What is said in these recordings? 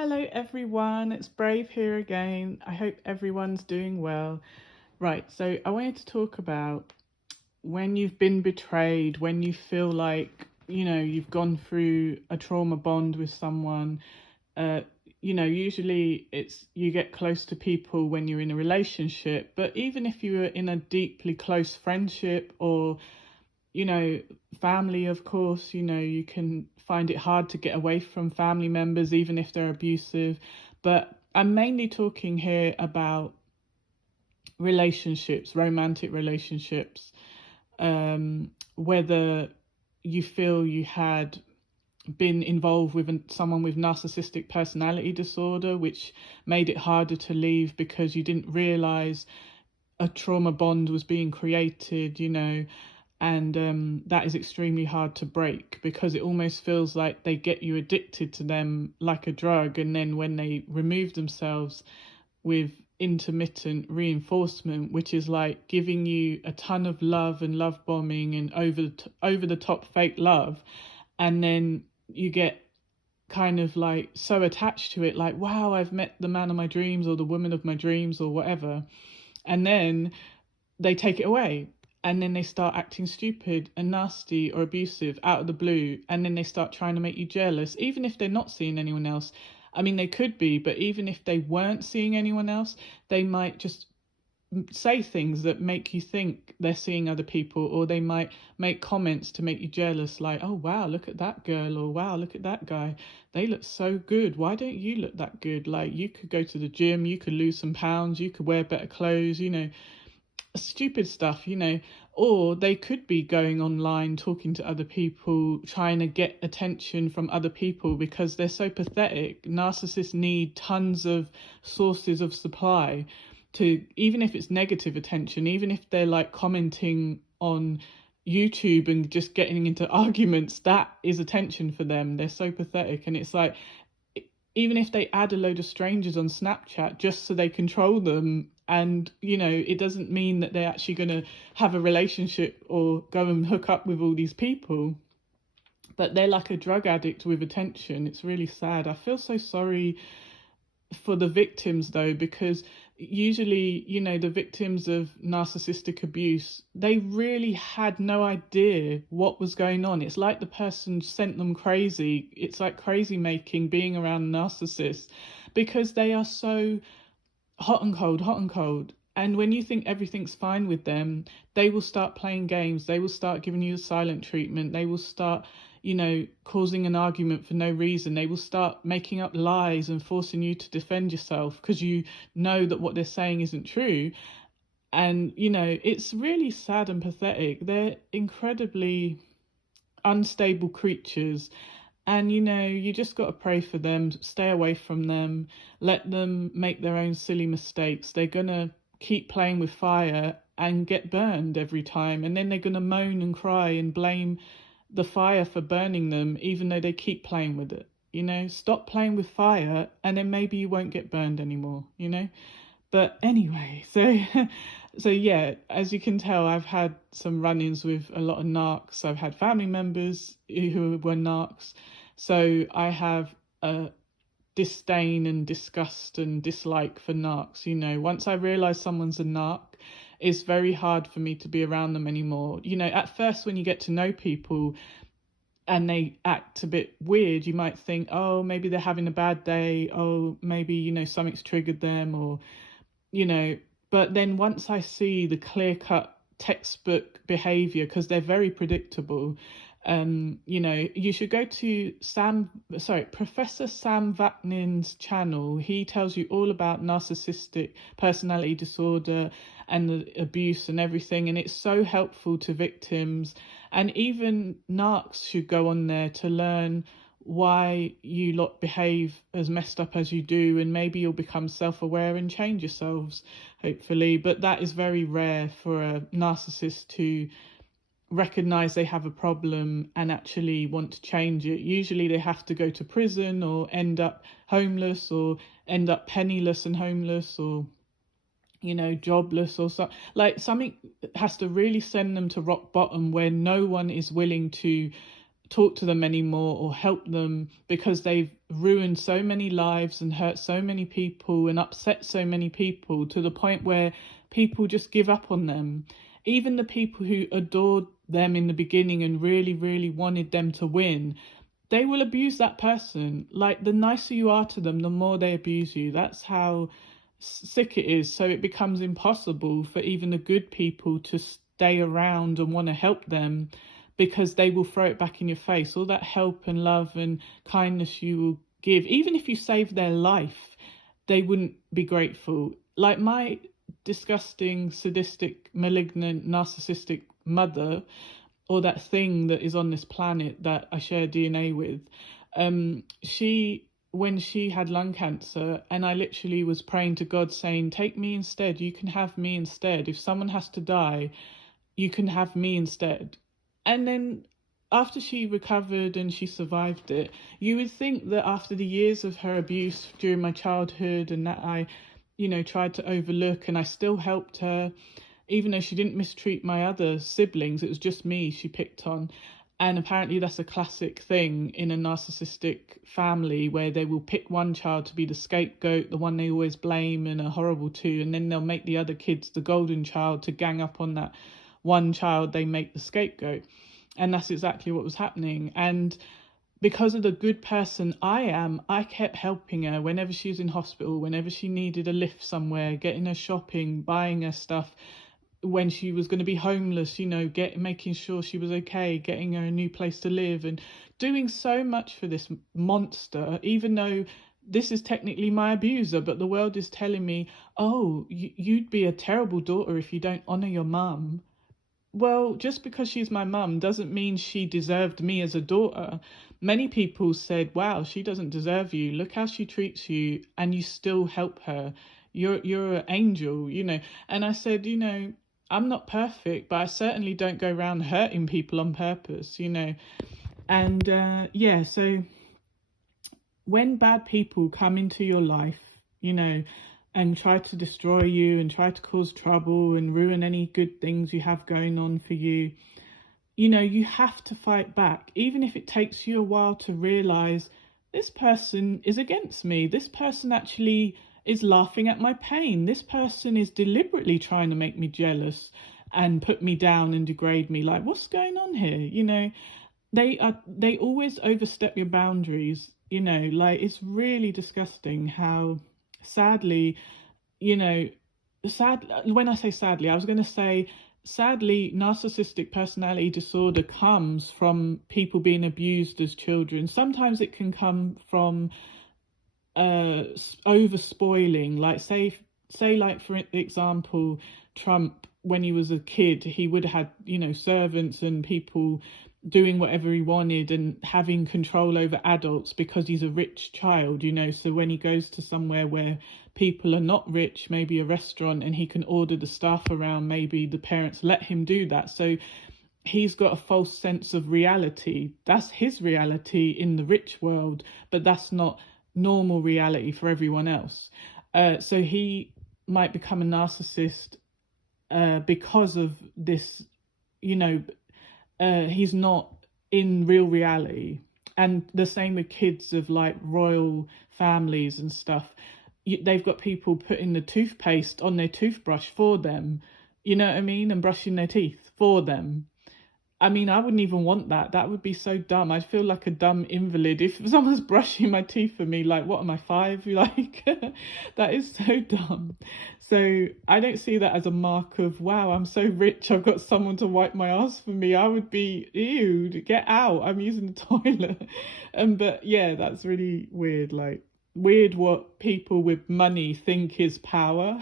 Hello, everyone. It's Brave here again. I hope everyone's doing well. Right, so I wanted to talk about when you've been betrayed, when you feel like, you've gone through a trauma bond with someone. Uh, Usually it's you get close to people when you're in a relationship, but even if you were in a deeply close friendship or you know, family, of course, you can find it hard to get away from family members, even if they're abusive. But I'm mainly talking here about relationships, romantic relationships, whether you feel you had been involved with someone with narcissistic personality disorder, which made it harder to leave because you didn't realize a trauma bond was being created, and that is extremely hard to break because it almost feels like they get you addicted to them like a drug, and then when they remove themselves with intermittent reinforcement, which is like giving you a ton of love and love bombing and over the top fake love, and then you get kind of like so attached to it, like, wow, I've met the man of my dreams or the woman of my dreams or whatever, and then they take it away, and then they start acting stupid and nasty or abusive out of the blue, and then they start trying to make you jealous even if they're not seeing anyone else. I mean, they could be, but even if they weren't seeing anyone else, they might just say things that make you think they're seeing other people, or they might make comments to make you jealous, like, oh wow, look at that girl, or wow, look at that guy, they look so good, why don't you look that good? Like, you could go to the gym, you could lose some pounds, you could wear better clothes, stupid stuff, or they could be going online talking to other people, trying to get attention from other people because they're so pathetic. Narcissists need tons of sources of supply to, even if it's negative attention, even if they're like commenting on YouTube and just getting into arguments, that is attention for them. They're so pathetic. And it's like, even if they add a load of strangers on Snapchat just so they control them, and it doesn't mean that they're actually going to have a relationship or go and hook up with all these people, but they're like a drug addict with attention. It's really sad. I feel so sorry for the victims though, because usually, the victims of narcissistic abuse, they really had no idea what was going on. It's like the person sent them crazy. It's like crazy making being around narcissists, because they are so hot and cold, hot and cold. And when you think everything's fine with them, they will start playing games. They will start giving you the silent treatment. They will start, causing an argument for no reason. They will start making up lies and forcing you to defend yourself because you know that what they're saying isn't true. And, it's really sad and pathetic. They're incredibly unstable creatures, and you just got to pray for them, stay away from them, let them make their own silly mistakes. They're going to keep playing with fire and get burned every time, and then they're going to moan and cry and blame the fire for burning them, even though they keep playing with it. Stop playing with fire, and then maybe you won't get burned anymore. But anyway, so yeah, as you can tell, I've had some run-ins with a lot of narcs. I've had family members who were narcs, so I have a disdain and disgust and dislike for narcs. Once I realize someone's a narc, it's very hard for me to be around them anymore. At first, when you get to know people and they act a bit weird, you might think, oh, maybe they're having a bad day. Oh, maybe, something's triggered them, or, but then once I see the clear-cut textbook behavior, because they're very predictable, you should go to Professor Sam Vaknin's channel. He tells you all about narcissistic personality disorder and the abuse and everything, and it's so helpful to victims. And even narcs should go on there to learn why you lot behave as messed up as you do, and maybe you'll become self-aware and change yourselves, hopefully. But that is very rare for a narcissist to recognize they have a problem and actually want to change it. Usually they have to go to prison or end up homeless or end up penniless and homeless, or jobless, or so. Like, something has to really send them to rock bottom where no one is willing to talk to them anymore or help them, because they've ruined so many lives and hurt so many people and upset so many people, to the point where people just give up on them. Even the people who adored them in the beginning and really, really wanted them to win, they will abuse that person. Like, the nicer you are to them, the more they abuse you. That's how sick it is. So it becomes impossible for even the good people to stay around and want to help them, because they will throw it back in your face. All that help and love and kindness you will give, even if you save their life, they wouldn't be grateful. Like my disgusting, sadistic, malignant, narcissistic mother, or that thing that is on this planet that I share DNA with, she, when she had lung cancer, and I literally was praying to God saying, take me instead, you can have me instead. If someone has to die, you can have me instead. And then after she recovered and she survived it, you would think that after the years of her abuse during my childhood, and that I, tried to overlook, and I still helped her, even though she didn't mistreat my other siblings, it was just me she picked on. And apparently that's a classic thing in a narcissistic family, where they will pick one child to be the scapegoat, the one they always blame and are horrible to, and then they'll make the other kids the golden child to gang up on that one child they make the scapegoat. And that's exactly what was happening. And because of the good person I am, I kept helping her whenever she was in hospital, whenever she needed a lift somewhere, getting her shopping, buying her stuff, when she was going to be homeless, making sure she was okay, getting her a new place to live, and doing so much for this monster, even though this is technically my abuser. But the world is telling me, oh, you'd be a terrible daughter if you don't honor your mum. Well, just because she's my mum doesn't mean she deserved me as a daughter. Many people said, wow, she doesn't deserve you. Look how she treats you, and you still help her. You're an angel, And I said, I'm not perfect, but I certainly don't go around hurting people on purpose, And so when bad people come into your life, and try to destroy you and try to cause trouble and ruin any good things you have going on for you, you have to fight back, even if it takes you a while to realize this person is against me. This person actually is laughing at my pain. This person is deliberately trying to make me jealous and put me down and degrade me. Like, what's going on here? They always overstep your boundaries. Like, it's really disgusting how sadly, when I say sadly, I was going to say sadly, narcissistic personality disorder comes from people being abused as children. Sometimes it can come from over spoiling, like say like for example, Trump, when he was a kid, he would have had servants and people doing whatever he wanted and having control over adults because he's a rich child. So when he goes to somewhere where people are not rich, maybe a restaurant, and he can order the staff around, maybe the parents let him do that. So he's got a false sense of reality. That's his reality in the rich world, but that's not normal reality for everyone else. So he might become a narcissist because of this, he's not in real reality. And the same with kids of like royal families and stuff. They've got people putting the toothpaste on their toothbrush for them, you know what I mean, and brushing their teeth for them. I mean, I wouldn't even want that. That would be so dumb. I'd feel like a dumb invalid if someone's brushing my teeth for me. Like, what am I, 5? Like, that is so dumb. So I don't see that as a mark of, wow, I'm so rich, I've got someone to wipe my ass for me. I would be, ew, get out, I'm using the toilet. But yeah, that's really weird. Like, weird what people with money think is power.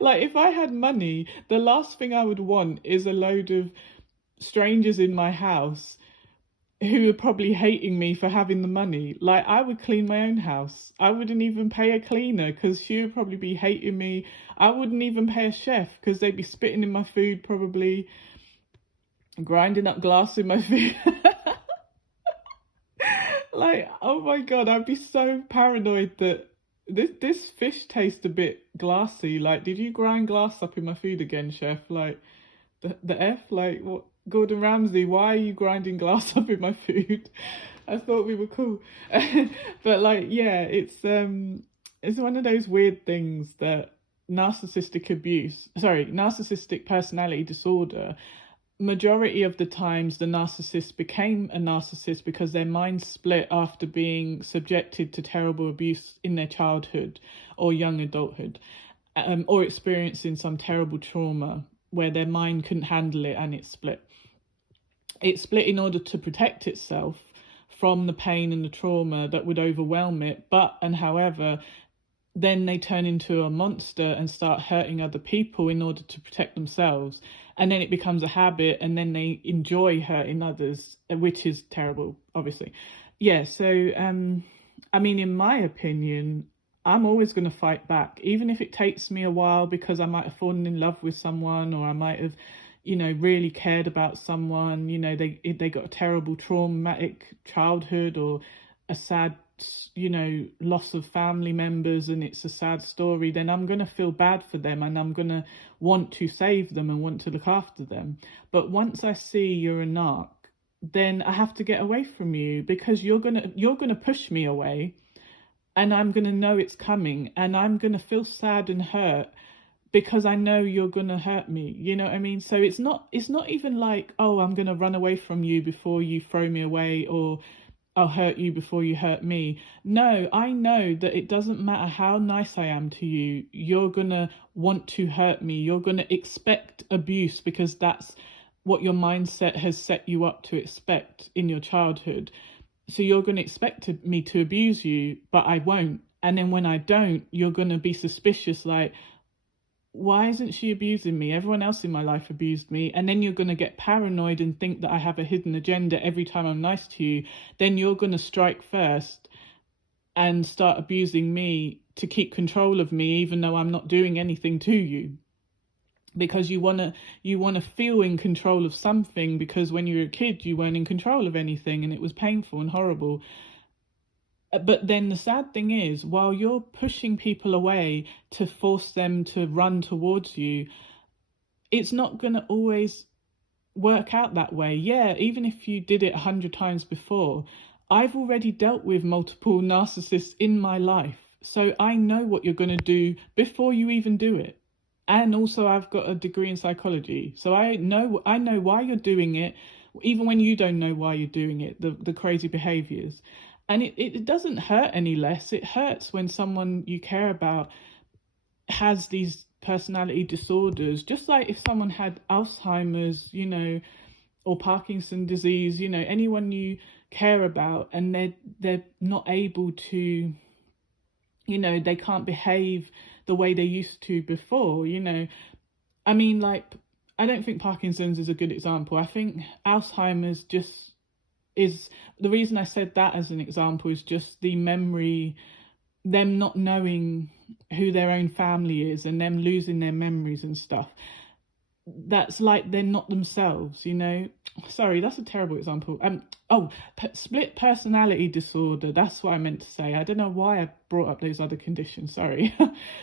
Like, if I had money, the last thing I would want is a load of strangers in my house who are probably hating me for having the money. Like, I would clean my own house. I wouldn't even pay a cleaner because she would probably be hating me. I wouldn't even pay a chef because they'd be spitting in my food, probably grinding up glass in my food. Like, oh my God, I'd be so paranoid that this fish tastes a bit glassy. Like, did you grind glass up in my food again, chef? Like, the F, like, what? Gordon Ramsay, why are you grinding glass up in my food? I thought we were cool. But like, yeah, it's one of those weird things that narcissistic personality disorder, majority of the times the narcissist became a narcissist because their mind split after being subjected to terrible abuse in their childhood or young adulthood, or experiencing some terrible trauma where their mind couldn't handle it and it split. It split in order to protect itself from the pain and the trauma that would overwhelm it. But, and however, then they turn into a monster and start hurting other people in order to protect themselves. And then it becomes a habit, and then they enjoy hurting others, which is terrible, obviously. Yeah, so, I mean, in my opinion, I'm always going to fight back, even if it takes me a while because I might have fallen in love with someone, or I might have, really cared about someone. They got a terrible traumatic childhood, or a sad, loss of family members, and it's a sad story. Then I'm going to feel bad for them, and I'm going to want to save them and want to look after them. But once I see you're a narc, then I have to get away from you, because you're gonna push me away, and I'm going to know it's coming, and I'm going to feel sad and hurt because I know you're going to hurt me. You know what I mean? So it's not even like, oh, I'm going to run away from you before you throw me away, or I'll hurt you before you hurt me. No, I know that it doesn't matter how nice I am to you, you're going to want to hurt me. You're going to expect abuse, because that's what your mindset has set you up to expect in your childhood. So you're going to expect me to abuse you, but I won't. And then when I don't, you're going to be suspicious, like, why isn't she abusing me? Everyone else in my life abused me. And then you're going to get paranoid and think that I have a hidden agenda every time I'm nice to you. Then you're going to strike first and start abusing me to keep control of me, even though I'm not doing anything to you. Because you want to feel in control of something, because when you were a kid you weren't in control of anything, and it was painful and horrible. But then the sad thing is, while you're pushing people away to force them to run towards you, it's not going to always work out that way. Yeah, even if you did it 100 times before, I've already dealt with multiple narcissists in my life. So I know what you're going to do before you even do it. And also I've got a degree in psychology. So I know why you're doing it, even when you don't know why you're doing it, the crazy behaviors. And it doesn't hurt any less. It hurts when someone you care about has these personality disorders. Just like if someone had Alzheimer's, or Parkinson's disease, anyone you care about, and they're not able to, they can't behave the way they used to before. I mean, like, I don't think Parkinson's is a good example. I think Alzheimer's just is, the reason I said that as an example is just the memory, them not knowing who their own family is, and them losing their memories and stuff. That's like they're not themselves. Sorry, that's a terrible example. Split personality disorder, that's what I meant to say. I don't know why I brought up those other conditions, sorry.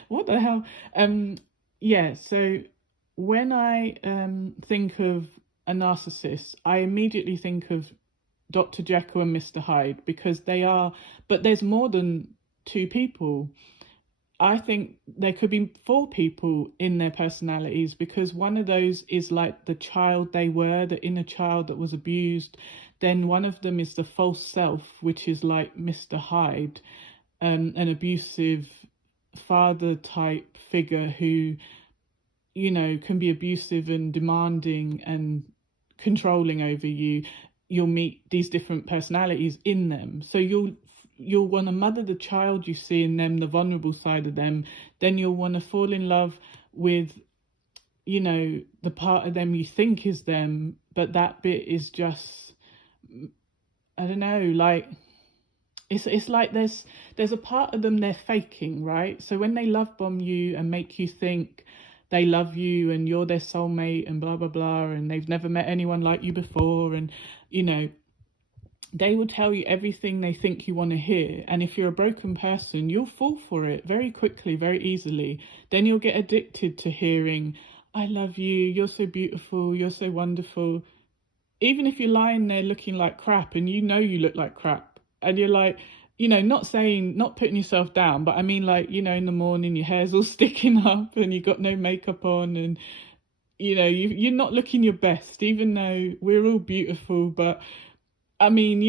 What the hell. Yeah, so when I think of a narcissist, I immediately think of Dr. Jekyll and Mr. Hyde, because they are, but there's more than two people. I think there could be four people in their personalities, because one of those is like the child they were, the inner child that was abused. Then one of them is the false self, which is like Mr. Hyde, an abusive father type figure who, can be abusive and demanding and controlling over you. You'll meet these different personalities in them. So you'll want to mother the child you see in them, the vulnerable side of them. Then you'll want to fall in love with, the part of them you think is them, but that bit is just, I don't know, like, it's like there's a part of them they're faking, right? So when they love bomb you and make you think they love you and you're their soulmate and blah blah blah, and they've never met anyone like you before, and they will tell you everything they think you want to hear. And if you're a broken person, you'll fall for it very quickly, very easily. Then you'll get addicted to hearing, I love you, you're so beautiful, you're so wonderful. even if you're lying there looking like crap and you know you look like crap, and you're like, not saying, not putting yourself down, but I mean, like, in the morning your hair's all sticking up and you got no makeup on, and you're not looking your best, even though we're all beautiful. But I mean,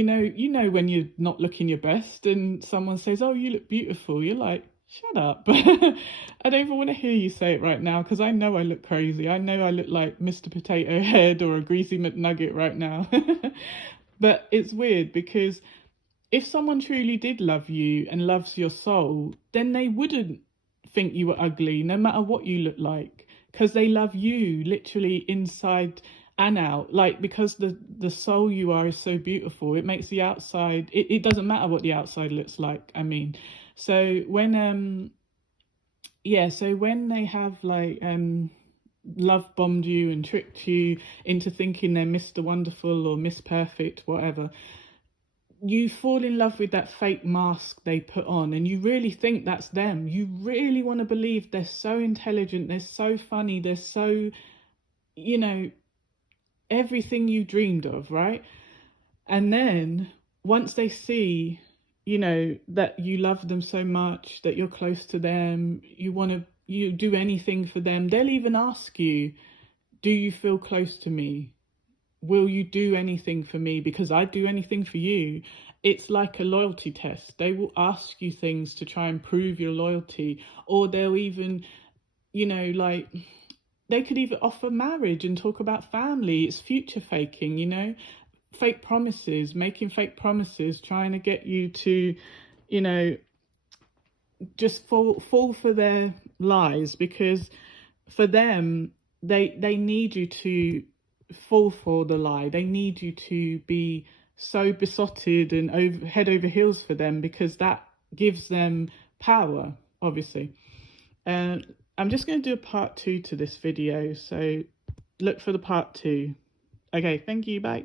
when you're not looking your best and someone says, "Oh, you look beautiful," you're like, "Shut up." I don't even want to hear you say it right now, because I know I look crazy. I know I look like Mr. Potato Head or a Greasy McNugget right now. But it's weird, because if someone truly did love you and loves your soul, then they wouldn't think you were ugly, no matter what you look like, because they love you literally inside and out. Like, because the soul you are is so beautiful, it makes the outside, it doesn't matter what the outside looks like. I mean, so when so when they have like love bombed you and tricked you into thinking they're Mr. Wonderful or Miss Perfect, whatever, you fall in love with that fake mask they put on, and you really think that's them. You really want to believe they're so intelligent, they're so funny, they're so, everything you dreamed of, right? And then once they see, that you love them so much, that you're close to them, you do anything for them, they'll even ask you, "Do you feel close to me? Will you do anything for me because I'd do anything for you?" It's like a loyalty test. They will ask you things to try and prove your loyalty, or they'll even, like, they could even offer marriage and talk about family. It's future faking, fake promises, making fake promises, trying to get you to, you know, just fall for their lies, because for them, they need you to fall for the lie. They need you to be so besotted and head over heels for them, because that gives them power, obviously. And I'm just going to do a part 2 to this video, so look for the part 2. Okay, thank you, bye.